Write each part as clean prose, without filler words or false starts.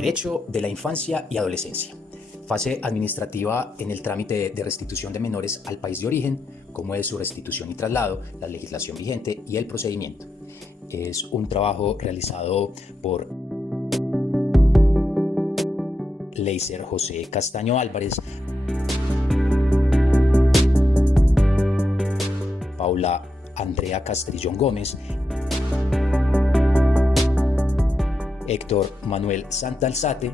Derecho de la infancia y adolescencia. Fase administrativa en el trámite de restitución de menores al país de origen, cómo es su restitución y traslado, la legislación vigente y el procedimiento. Es un trabajo realizado por Leiser José Castaño Álvarez, Paula Andrea Castrillón Gómez, Héctor Manuel Santalzate,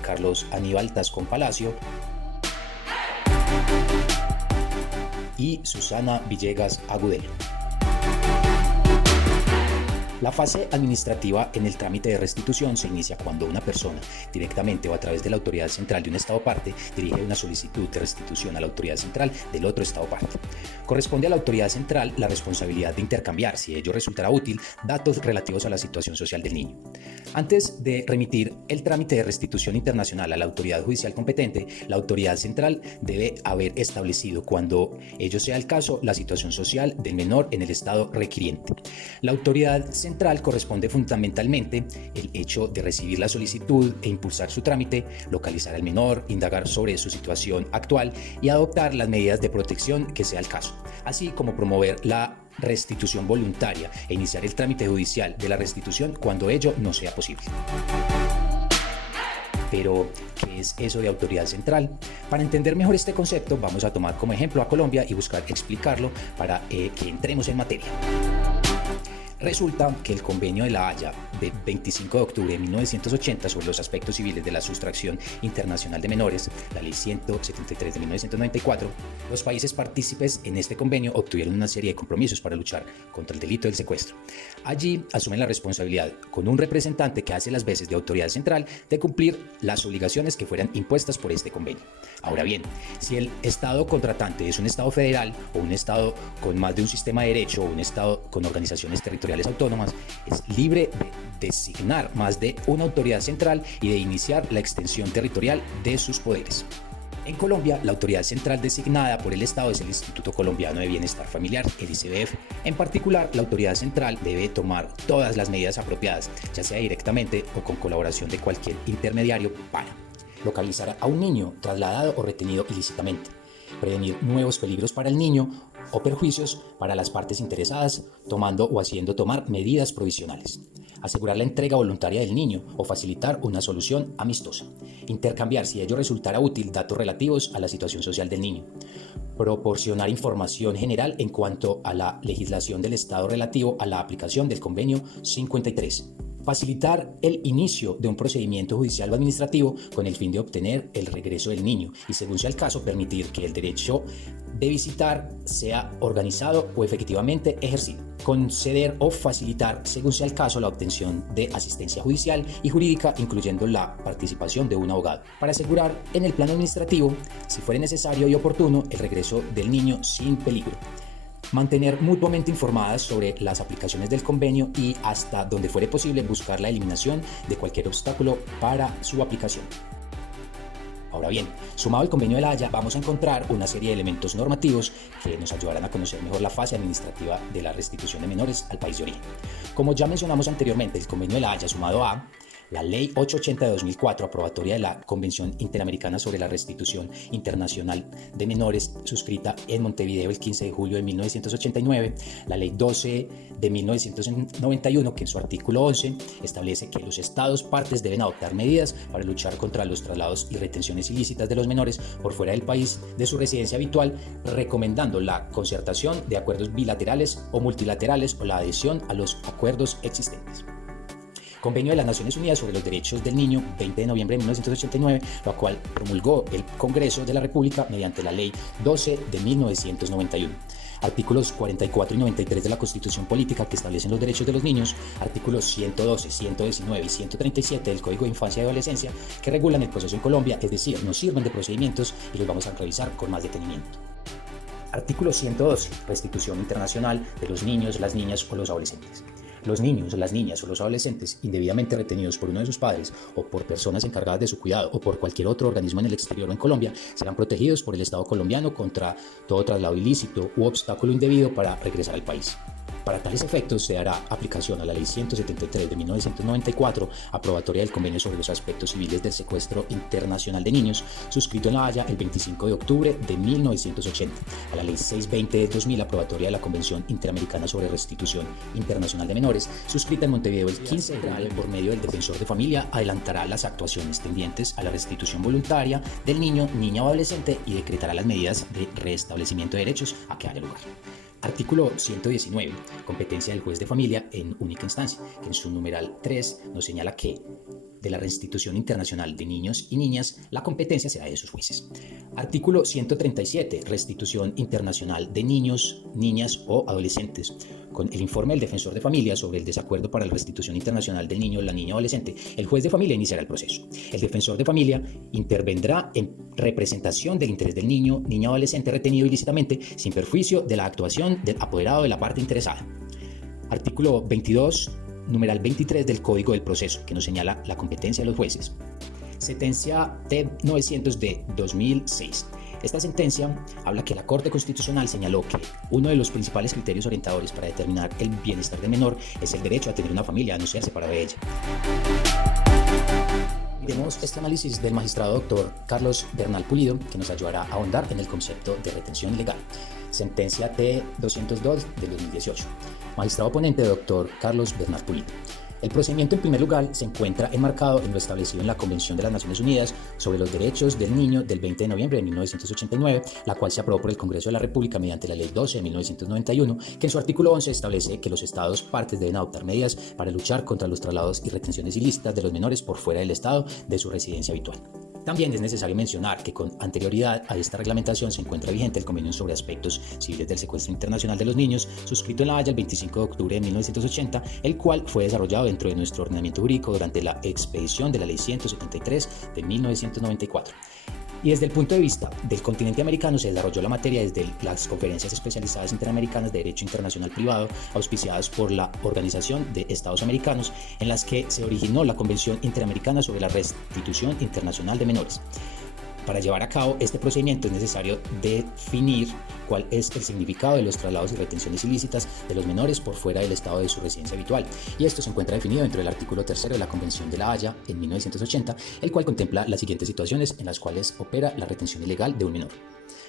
Carlos Aníbal Tascón Palacio y Susana Villegas Agudelo. La fase administrativa en el trámite de restitución se inicia cuando una persona, directamente o a través de la autoridad central de un estado parte, dirige una solicitud de restitución a la autoridad central del otro estado parte. Corresponde a la autoridad central la responsabilidad de intercambiar, si ello resultará útil, datos relativos a la situación social del niño. Antes de remitir el trámite de restitución internacional a la autoridad judicial competente, la autoridad central debe haber establecido, cuando ello sea el caso, la situación social del menor en el estado requiriente. La autoridad central corresponde fundamentalmente el hecho de recibir la solicitud e impulsar su trámite, localizar al menor, indagar sobre su situación actual y adoptar las medidas de protección que sea el caso, así como promover la restitución voluntaria e iniciar el trámite judicial de la restitución cuando ello no sea posible. Pero, ¿qué es eso de autoridad central? Para entender mejor este concepto, vamos a tomar como ejemplo a Colombia y buscar explicarlo para que entremos en materia. Resulta que el Convenio de La Haya de 25 de octubre de 1980 sobre los aspectos civiles de la sustracción internacional de menores, la Ley 173 de 1994, los países partícipes en este convenio obtuvieron una serie de compromisos para luchar contra el delito del secuestro. Allí asumen la responsabilidad, con un representante que hace las veces de autoridad central, de cumplir las obligaciones que fueran impuestas por este convenio. Ahora bien, si el Estado contratante es un Estado federal o un Estado con más de un sistema de derecho o un Estado con organizaciones territoriales autónomas, es libre de designar más de una autoridad central y de iniciar la extensión territorial de sus poderes. En Colombia, la autoridad central designada por el Estado es el Instituto Colombiano de Bienestar Familiar, el ICBF. En particular, la autoridad central debe tomar todas las medidas apropiadas, ya sea directamente o con colaboración de cualquier intermediario, para localizar a un niño trasladado o retenido ilícitamente, prevenir nuevos peligros para el niño o perjuicios para las partes interesadas, tomando o haciendo tomar medidas provisionales, asegurar la entrega voluntaria del niño o facilitar una solución amistosa, intercambiar, si ello resultara útil, datos relativos a la situación social del niño, proporcionar información general en cuanto a la legislación del Estado relativo a la aplicación del Convenio 53, facilitar el inicio de un procedimiento judicial o administrativo con el fin de obtener el regreso del niño y, según sea el caso, permitir que el derecho de visitar sea organizado o efectivamente ejercido, conceder o facilitar, según sea el caso, la obtención de asistencia judicial y jurídica, incluyendo la participación de un abogado, para asegurar en el plano administrativo, si fuere necesario y oportuno, el regreso del niño sin peligro. Mantener mutuamente informadas sobre las aplicaciones del convenio y, hasta donde fuere posible, buscar la eliminación de cualquier obstáculo para su aplicación. Ahora bien, sumado al Convenio de La Haya, vamos a encontrar una serie de elementos normativos que nos ayudarán a conocer mejor la fase administrativa de la restitución de menores al país de origen. Como ya mencionamos anteriormente, el Convenio de La Haya, sumado a la Ley 880 de 2004, aprobatoria de la Convención Interamericana sobre la Restitución Internacional de Menores, suscrita en Montevideo el 15 de julio de 1989, la Ley 12 de 1991, que en su artículo 11 establece que los Estados partes deben adoptar medidas para luchar contra los traslados y retenciones ilícitas de los menores por fuera del país de su residencia habitual, recomendando la concertación de acuerdos bilaterales o multilaterales o la adhesión a los acuerdos existentes. Convenio de las Naciones Unidas sobre los Derechos del Niño, 20 de noviembre de 1989, lo cual promulgó el Congreso de la República mediante la Ley 12 de 1991. Artículos 44 y 93 de la Constitución Política, que establecen los derechos de los niños. Artículos 112, 119 y 137 del Código de Infancia y Adolescencia, que regulan el proceso en Colombia, es decir, nos sirven de procedimientos y los vamos a revisar con más detenimiento. Artículo 112. Restitución internacional de los niños, las niñas o los adolescentes. Los niños, las niñas o los adolescentes indebidamente retenidos por uno de sus padres o por personas encargadas de su cuidado o por cualquier otro organismo en el exterior o en Colombia serán protegidos por el Estado colombiano contra todo traslado ilícito u obstáculo indebido para regresar al país. Para tales efectos se dará aplicación a la Ley 173 de 1994, aprobatoria del Convenio sobre los aspectos civiles del secuestro internacional de niños, suscrito en La Haya el 25 de octubre de 1980, a la Ley 620 de 2000, aprobatoria de la Convención Interamericana sobre Restitución Internacional de Menores, suscrita en Montevideo el 15 de abril por medio del Defensor de Familia, adelantará las actuaciones tendientes a la restitución voluntaria del niño, niña o adolescente y decretará las medidas de restablecimiento de derechos a que haya lugar. Artículo 119. Competencia del juez de familia en única instancia, que en su numeral 3 nos señala que de la restitución internacional de niños y niñas, la competencia será de sus jueces. Artículo 137. Restitución internacional de niños, niñas o adolescentes. Con el informe del Defensor de Familia sobre el desacuerdo para la restitución internacional del niño, la niña o adolescente, el juez de familia iniciará el proceso. El Defensor de Familia intervendrá en representación del interés del niño, niña o adolescente retenido ilícitamente, sin perjuicio de la actuación del apoderado de la parte interesada. Artículo 22. Numeral 23 del Código del Proceso, que nos señala la competencia de los jueces. Sentencia T-900 de 2006. Esta sentencia habla que la Corte Constitucional señaló que uno de los principales criterios orientadores para determinar el bienestar del menor es el derecho a tener una familia, a no ser separado de ella. Veremos este análisis del magistrado doctor Carlos Bernal Pulido, que nos ayudará a ahondar en el concepto de retención ilegal. Sentencia T-202 de 2018. Magistrado ponente doctor Carlos Bernal Pulido. El procedimiento en primer lugar se encuentra enmarcado en lo establecido en la Convención de las Naciones Unidas sobre los Derechos del Niño del 20 de noviembre de 1989, la cual se aprobó por el Congreso de la República mediante la Ley 12 de 1991, que en su artículo 11 establece que los Estados partes deben adoptar medidas para luchar contra los traslados y retenciones ilícitas de los menores por fuera del Estado de su residencia habitual. También es necesario mencionar que con anterioridad a esta reglamentación se encuentra vigente el Convenio sobre Aspectos Civiles del Secuestro Internacional de los Niños, suscrito en La Haya el 25 de octubre de 1980, el cual fue desarrollado dentro de nuestro ordenamiento jurídico durante la expedición de la Ley 173 de 1994. Y desde el punto de vista del continente americano se desarrolló la materia desde las conferencias especializadas interamericanas de Derecho Internacional Privado, auspiciadas por la Organización de Estados Americanos, en las que se originó la Convención Interamericana sobre la Restitución Internacional de Menores. Para llevar a cabo este procedimiento es necesario definir cuál es el significado de los traslados y retenciones ilícitas de los menores por fuera del estado de su residencia habitual, y esto se encuentra definido dentro del artículo 3 de la Convención de La Haya en 1980, el cual contempla las siguientes situaciones en las cuales opera la retención ilegal de un menor.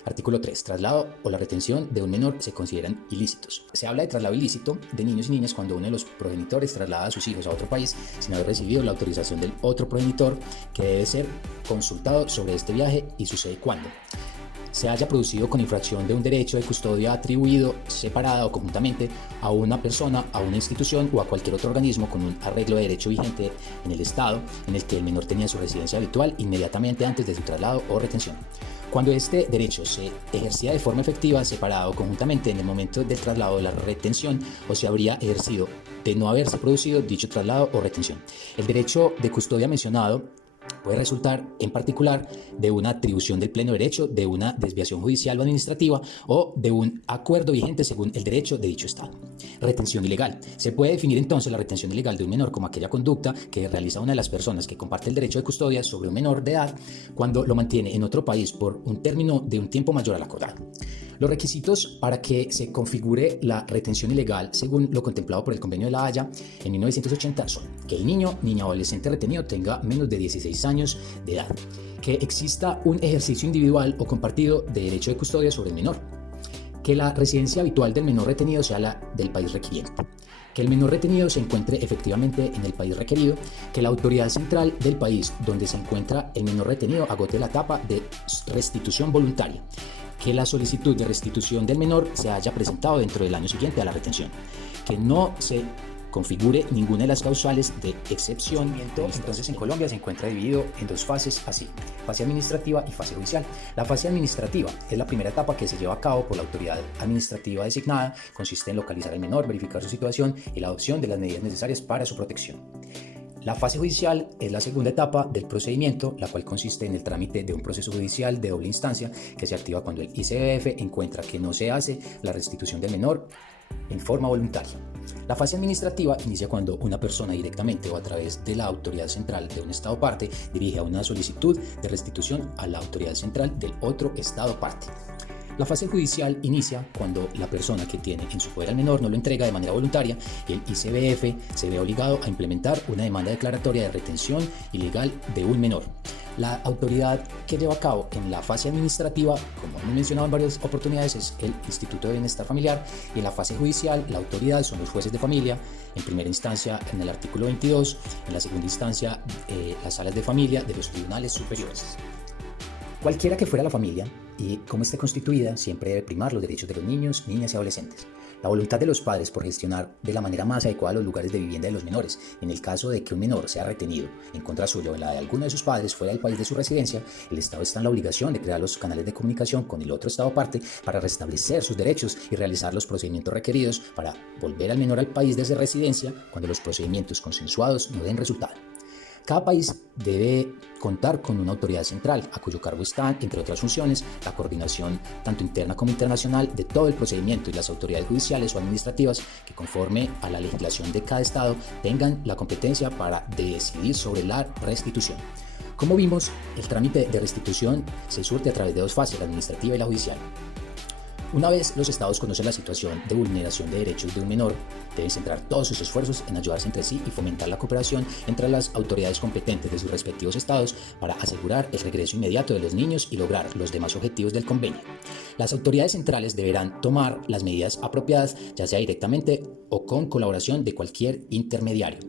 Artículo 3. Traslado o la retención de un menor se consideran ilícitos. Se habla de traslado ilícito de niños y niñas cuando uno de los progenitores traslada a sus hijos a otro país sin haber recibido la autorización del otro progenitor, que debe ser consultado sobre este viaje y sucede cuando se haya producido con infracción de un derecho de custodia atribuido separada o conjuntamente a una persona, a una institución o a cualquier otro organismo con un arreglo de derecho vigente en el estado en el que el menor tenía su residencia habitual inmediatamente antes de su traslado o retención. Cuando este derecho se ejercía de forma efectiva, separado o conjuntamente en el momento del traslado o la retención, o se habría ejercido de no haberse producido dicho traslado o retención. El derecho de custodia mencionado puede resultar en particular de una atribución del pleno derecho, de una desviación judicial o administrativa o de un acuerdo vigente según el derecho de dicho Estado. Retención ilegal. Se puede definir entonces la retención ilegal de un menor como aquella conducta que realiza una de las personas que comparte el derecho de custodia sobre un menor de edad cuando lo mantiene en otro país por un término de un tiempo mayor al acordado. Los requisitos para que se configure la retención ilegal, según lo contemplado por el Convenio de La Haya en 1980, son que el niño, niña o adolescente retenido tenga menos de 16 años de edad, que exista un ejercicio individual o compartido de derecho de custodia sobre el menor, que la residencia habitual del menor retenido sea la del país requiriente, que el menor retenido se encuentre efectivamente en el país requerido, que la autoridad central del país donde se encuentra el menor retenido agote la etapa de restitución voluntaria, que la solicitud de restitución del menor se haya presentado dentro del año siguiente a la retención, que no se configure ninguna de las causales de excepción. Entonces en Colombia se encuentra dividido en dos fases así: fase administrativa y fase judicial. La fase administrativa es la primera etapa que se lleva a cabo por la autoridad administrativa designada, consiste en localizar al menor, verificar su situación y la adopción de las medidas necesarias para su protección. La fase judicial es la segunda etapa del procedimiento, la cual consiste en el trámite de un proceso judicial de doble instancia que se activa cuando el ICBF encuentra que no se hace la restitución del menor en forma voluntaria. La fase administrativa inicia cuando una persona directamente o a través de la autoridad central de un Estado parte dirige una solicitud de restitución a la autoridad central del otro Estado parte. La fase judicial inicia cuando la persona que tiene en su poder al menor no lo entrega de manera voluntaria y el ICBF se ve obligado a implementar una demanda declaratoria de retención ilegal de un menor. La autoridad que lleva a cabo en la fase administrativa, como hemos mencionado en varias oportunidades, es el Instituto de Bienestar Familiar, y en la fase judicial la autoridad son los jueces de familia, en primera instancia en el artículo 22, en la segunda instancia las salas de familia de los tribunales superiores. Cualquiera que fuera la familia y cómo esté constituida, siempre debe primar los derechos de los niños, niñas y adolescentes. La voluntad de los padres por gestionar de la manera más adecuada los lugares de vivienda de los menores. En el caso de que un menor sea retenido en contra suyo o en la de alguno de sus padres fuera del país de su residencia, el Estado está en la obligación de crear los canales de comunicación con el otro Estado parte para restablecer sus derechos y realizar los procedimientos requeridos para volver al menor al país de su residencia cuando los procedimientos consensuados no den resultado. Cada país debe contar con una autoridad central, a cuyo cargo están, entre otras funciones, la coordinación tanto interna como internacional de todo el procedimiento y las autoridades judiciales o administrativas que, conforme a la legislación de cada estado, tengan la competencia para decidir sobre la restitución. Como vimos, el trámite de restitución se surte a través de dos fases, la administrativa y la judicial. Una vez los estados conocen la situación de vulneración de derechos de un menor, deben centrar todos sus esfuerzos en ayudarse entre sí y fomentar la cooperación entre las autoridades competentes de sus respectivos estados para asegurar el regreso inmediato de los niños y lograr los demás objetivos del convenio. Las autoridades centrales deberán tomar las medidas apropiadas, ya sea directamente o con colaboración de cualquier intermediario.